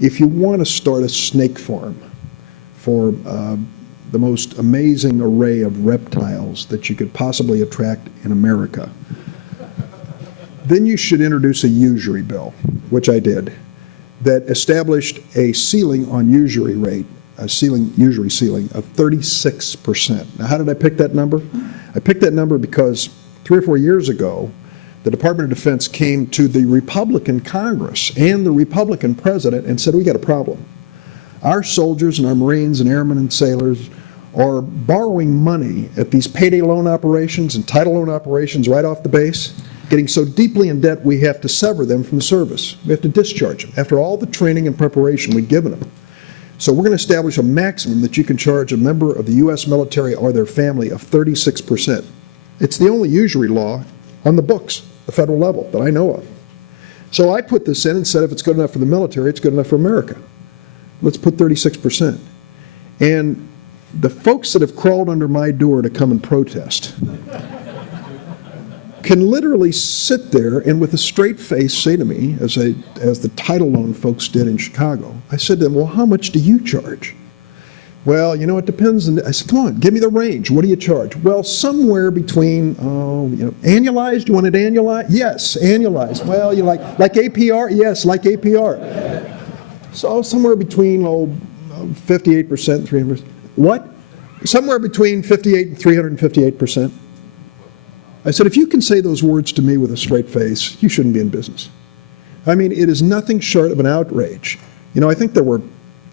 if you want to start a snake farm for the most amazing array of reptiles that you could possibly attract in America, then you should introduce a USury bill, which I did, that established a ceiling on usury rate, usury ceiling of 36%. Now, how did I pick that number? I picked that number because 3 or 4 years ago, the Department of Defense came to the Republican Congress and the Republican president and said, we got a problem. Our soldiers and our Marines and airmen and sailors are borrowing money at these payday loan operations and title loan operations right off the base, getting so deeply in debt we have to sever them from the service. We have to discharge them after all the training and preparation we've given them. So we're going to establish a maximum that you can charge a member of the U.S. military or their family of 36%. It's the only usury law on the books, the federal level, that I know of. So I put this in and said if it's good enough for the military, it's good enough for America. Let's put 36%. And the folks that have crawled under my door to come and protest can literally sit there and with a straight face say to me, as the title loan folks did in Chicago, I said to them, well, how much do you charge? Well, you know, it depends. I said, come on, give me the range. What do you charge? Well, somewhere between, annualized? You want it annualized? Yes, annualized. Well, you like APR? Yes, like APR. So somewhere between 58% and 300%. What? Somewhere between 58 and 358%. I said, if you can say those words to me with a straight face, you shouldn't be in business. I mean, it is nothing short of an outrage. You know, I think there were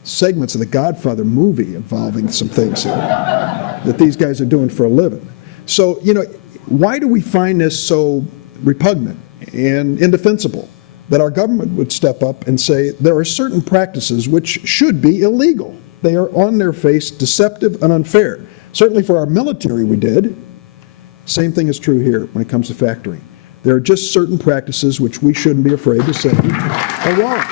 segments of the Godfather movie involving some things here that these guys are doing for a living. So, you know, why do we find this so repugnant and indefensible that our government would step up and say there are certain practices which should be illegal? They are on their face deceptive and unfair. Certainly for our military we did. Same thing is true here when it comes to factoring. There are just certain practices which we shouldn't be afraid to say are wrong.